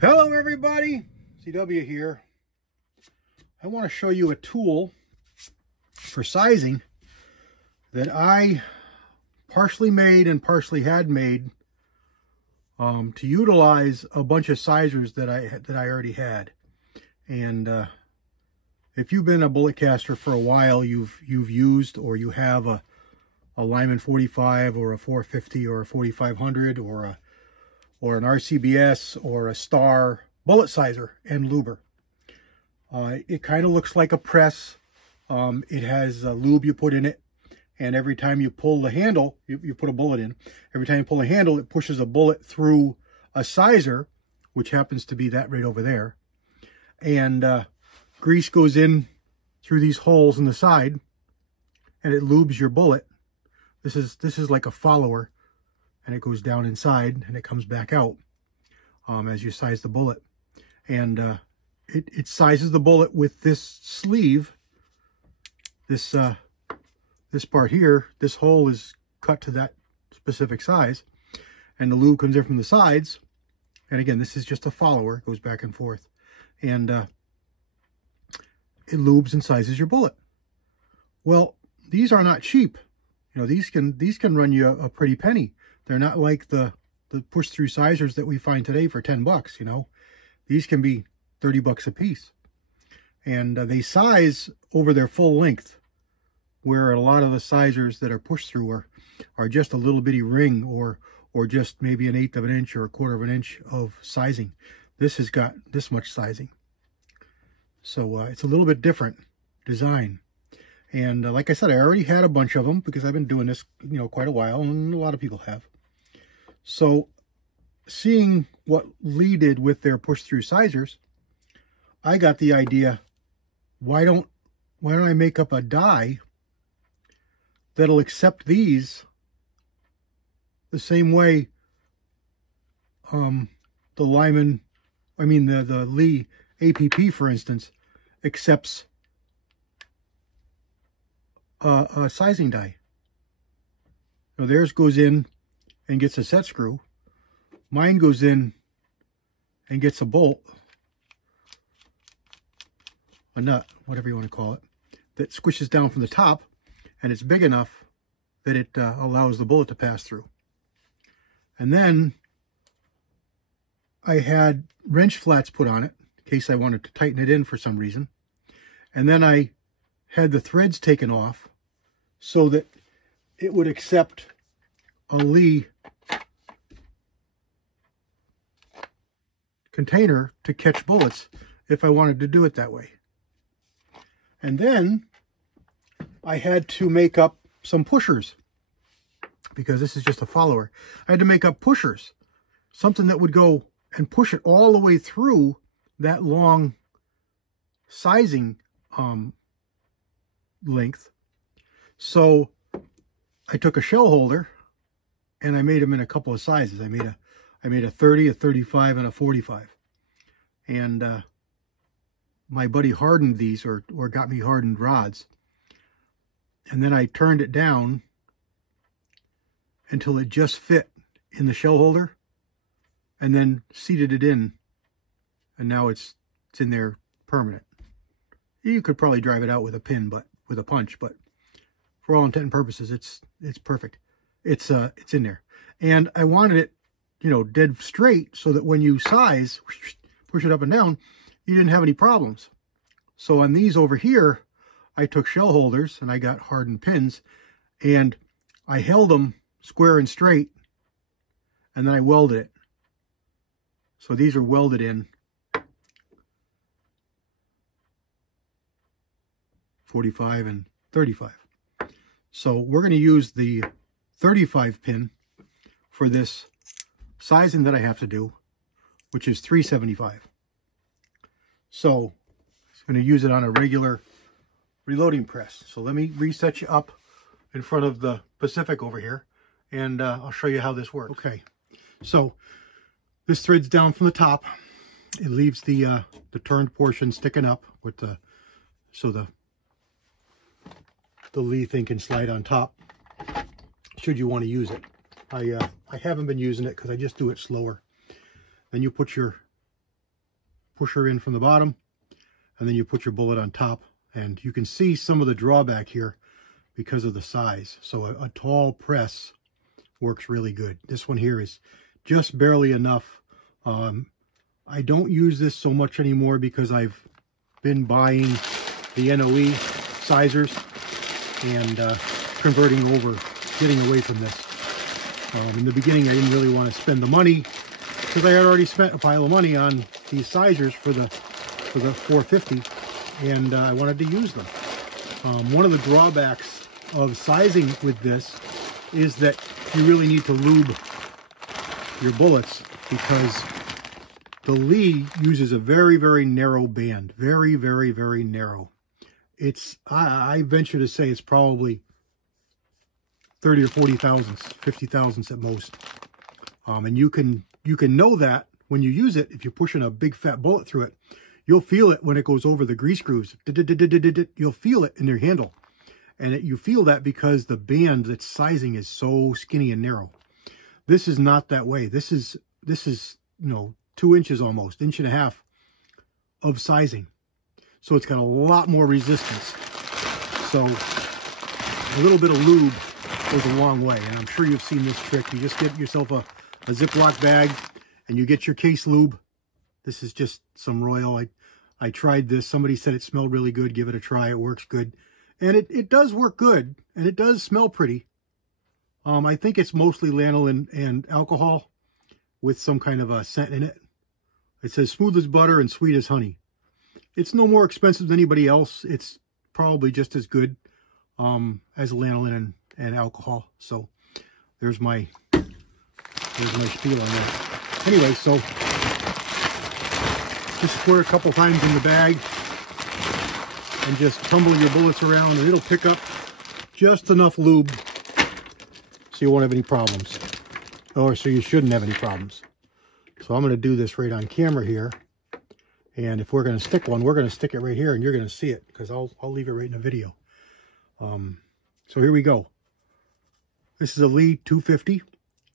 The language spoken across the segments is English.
Hello everybody, CW here. I want to show you a tool for sizing that I partially made and partially had made to utilize a bunch of sizers that I already had. And if you've been a bullet caster for a while, you've used or you have a Lyman 45 or a 450 or a 4500 or an RCBS or a Star bullet sizer and luber. It kind of looks like a press. It has a lube you put in it, and every time you pull the handle, you put a bullet in. Every time you pull the handle, it pushes a bullet through a sizer, which happens to be that right over there. And grease goes in through these holes in the side, and it lubes your bullet. This is like a follower, and it goes down inside and it comes back out as you size the bullet. And it sizes the bullet with this sleeve. This part here, this hole is cut to that specific size, and the lube comes in from the sides. And again, this is just a follower, it goes back and forth, and it lubes and sizes your bullet. Well, these are not cheap. You know, these can run you a pretty penny. They're not like the push-through sizers that we find today for 10 bucks, you know. These can be 30 bucks a piece. And they size over their full length, where a lot of the sizers that are push-through are just a little bitty ring or just maybe 1/8 of an inch or 1/4 of an inch of sizing. This has got this much sizing. So it's a little bit different design. And like I said, I already had a bunch of them because I've been doing this, you know, quite a while, and a lot of people have. So seeing what Lee did with their push-through sizers, I got the idea, why don't I make up a die that'll accept these the same way the Lyman, I mean the Lee APP, for instance, accepts a sizing die. Now theirs goes in and gets a set screw. Mine goes in and gets a bolt, a nut, whatever you want to call it, that squishes down from the top, and it's big enough that it allows the bullet to pass through. And then I had wrench flats put on it in case I wanted to tighten it in for some reason. And then I had the threads taken off so that it would accept a Lee container to catch bullets if I wanted to do it that way. And then I had to make up some pushers, because this is just a follower. I had to make up pushers, something that would go and push it all the way through that long sizing length. So I took a shell holder and I made them in a couple of sizes. I made a 30, a 35, and a 45. And my buddy hardened these, or got me hardened rods. And then I turned it down until it just fit in the shell holder, and then seated it in. And now it's in there permanent. You could probably drive it out with a pin, but with a punch, but for all intent and purposes, it's perfect. It's in there. And I wanted it, you know, dead straight, so that when you size, push it up and down, you didn't have any problems. So on these over here, I took shell holders and I got hardened pins, and I held them square and straight, and then I welded it. So these are welded in 45 and 35. So we're going to use the 35 pin for this sizing that I have to do, which is 375. So I'm going to use it on a regular reloading press. So let me reset you up in front of the Pacific over here, and I'll show you how this works. Okay, so this thread's down from the top. It leaves the turned portion sticking up with so the Lee thing can slide on top should you want to use it. I haven't been using it because I just do it slower. Then you put your pusher in from the bottom, and then you put your bullet on top. And you can see some of the drawback here because of the size. So a tall press works really good. This one here is just barely enough. I don't use this so much anymore because I've been buying the NOE sizers and converting over, getting away from this. In the beginning, I didn't really want to spend the money because I had already spent a pile of money on these sizers for the 450, and I wanted to use them. One of the drawbacks of sizing with this is that you really need to lube your bullets because the Lee uses a very, very narrow band. Very, very, very narrow. It's, I venture to say it's probably 30 or 40 thousandths, 50 thousandths at most. And you can know that when you use it. If you're pushing a big fat bullet through it, you'll feel it when it goes over the grease grooves. You'll feel it in your handle. And you feel that because the band that's sizing is so skinny and narrow. This is not that way. This is, you know, 2 inches almost, 1.5 inches of sizing. So it's got a lot more resistance. So a little bit of lube goes a long way. And I'm sure you've seen this trick. You just get yourself a Ziploc bag and you get your case lube. This is just some Royal. I tried this. Somebody said it smelled really good. Give it a try. It works good. And it does work good. And it does smell pretty. I think it's mostly lanolin and alcohol with some kind of a scent in it. It says smooth as butter and sweet as honey. It's no more expensive than anybody else. It's probably just as good as lanolin and alcohol. So there's my spiel on that. Anyway, so just squirt a couple times in the bag and just tumble your bullets around, and it'll pick up just enough lube so you won't have any problems. Or so you shouldn't have any problems. So I'm going to do this right on camera here. And if we're going to stick one, we're going to stick it right here, and you're going to see it because I'll leave it right in the video. So here we go. This is a Lee 250,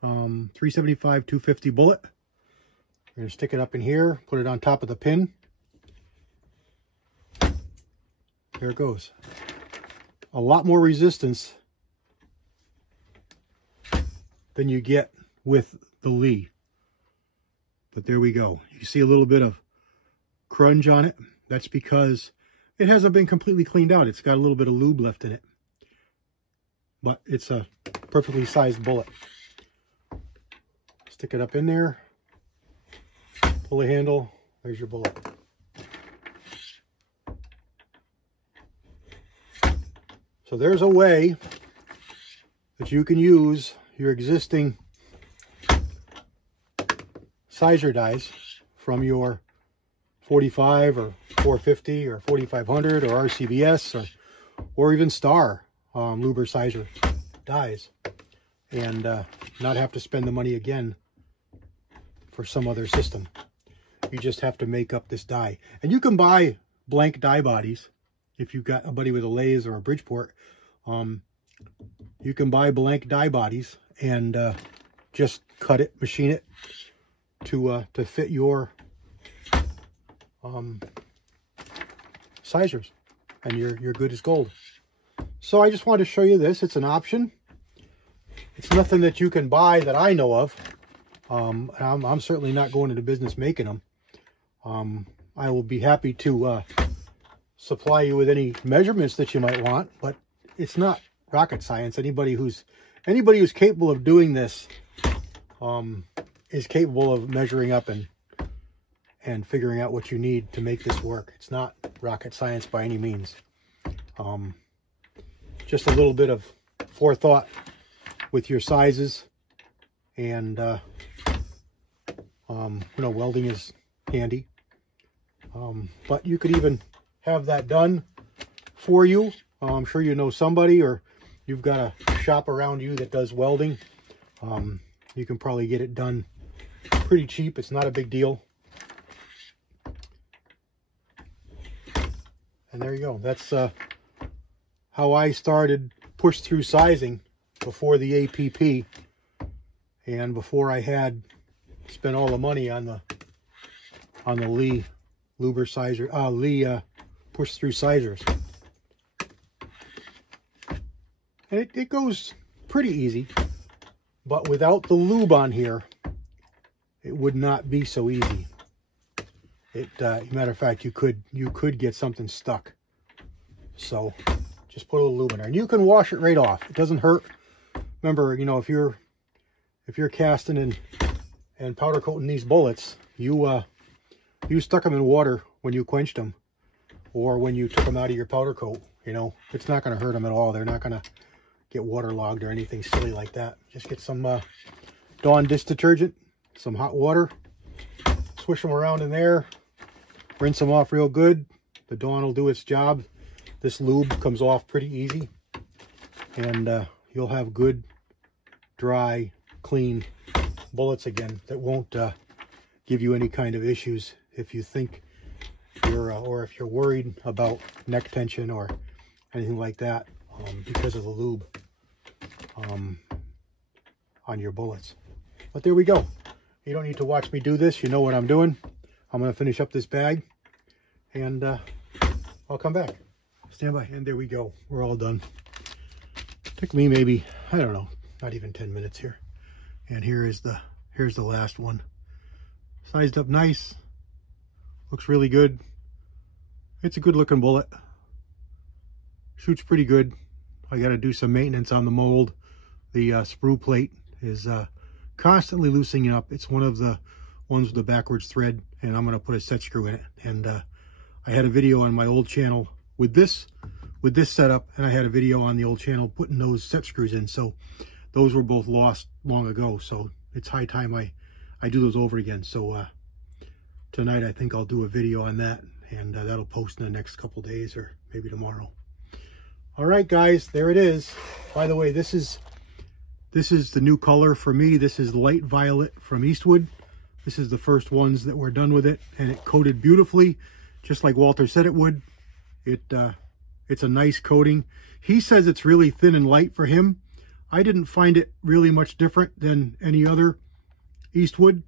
375 250 bullet. We're going to stick it up in here, put it on top of the pin. There it goes. A lot more resistance than you get with the Lee. But there we go. You see a little bit of crunch on it. That's because it hasn't been completely cleaned out. It's got a little bit of lube left in it. But it's a perfectly sized bullet. Stick it up in there. Pull the handle. There's your bullet. So there's a way that you can use your existing sizer dies from your 45 or 450 or 4500 or RCBS or even Star Luber sizer dies, and not have to spend the money again for some other system. You just have to make up this die. And you can buy blank die bodies if you've got a buddy with a lathe or a Bridgeport. You can buy blank die bodies and just cut it, machine it to fit your sizers, and you're good as gold. So I just wanted to show you this. It's an option. It's nothing that you can buy that I know of. I'm certainly not going into business making them. I will be happy to supply you with any measurements that you might want, but it's not rocket science. Anybody who's capable of doing this is capable of measuring up and figuring out what you need to make this work. It's not rocket science by any means. Just a little bit of forethought with your sizes, and you know, welding is handy. But you could even have that done for you. I'm sure you know somebody, or you've got a shop around you that does welding. You can probably get it done pretty cheap. It's not a big deal. And there you go. That's how I started push-through sizing before the APP, and before I had spent all the money on the Lee Luber sizer, Lee push through sizers. And it goes pretty easy, but without the lube on here, it would not be so easy. Matter of fact, you could get something stuck. So just put a little lube in there, and you can wash it right off. It doesn't hurt. Remember, you know, if you're casting and powder coating these bullets, you stuck them in water when you quenched them, or when you took them out of your powder coat. You know, it's not going to hurt them at all. They're not going to get waterlogged or anything silly like that. Just get some Dawn dish detergent, some hot water, swish them around in there, rinse them off real good. The Dawn will do its job. This lube comes off pretty easy, and you'll have good, dry, clean bullets again that won't give you any kind of issues if you think you're or if you're worried about neck tension or anything like that because of the lube on your bullets. But there we go. You don't need to watch me do this. You know what I'm doing. I'm going to finish up this bag, and I'll come back. Stand by. And there we go. We're all done. Took me maybe, I don't know, not even 10 minutes here. And here's the last one. Sized up nice. Looks really good. It's a good looking bullet. Shoots pretty good. I got to do some maintenance on the mold. The sprue plate is constantly loosening up. It's one of the ones with the backwards thread, and I'm going to put a set screw in it. And I had a video on my old channel with this setup, and I had a video on the old channel putting those set screws in. So those were both lost long ago. So it's high time I do those over again. So tonight I think I'll do a video on that, and that'll post in the next couple days or maybe tomorrow. All right, guys, there it is. By the way, this is the new color for me. This is light violet from Eastwood. This is the first ones that were done with it, and it coated beautifully, just like Walter said it would. It's a nice coating. He says it's really thin and light for him. I didn't find it really much different than any other Eastwood.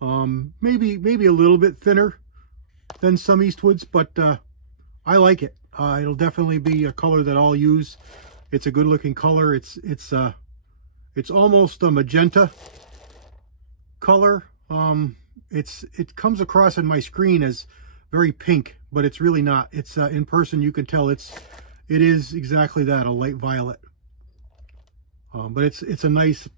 Maybe a little bit thinner than some Eastwoods, but I like it. It'll definitely be a color that I'll use. It's a good looking color. It's almost a magenta color. It comes across in my screen as very pink, but it's really not. It's in person you can tell it is exactly that, a light violet. But it's a nice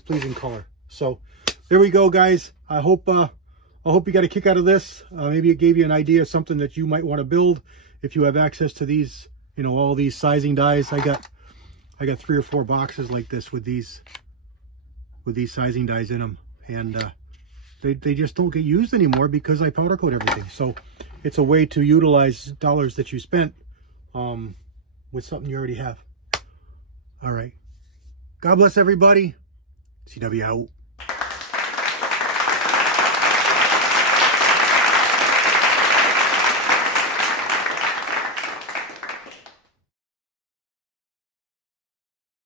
pleasing color. So there we go, guys. I hope you got a kick out of this. Maybe it gave you an idea of something that you might want to build if you have access to these, you know, all these sizing dies. I got 3 or 4 boxes like this with these sizing dies in them, and they just don't get used anymore because I powder coat everything. So it's a way to utilize dollars that you spent with something you already have. All right. God bless everybody. CW out.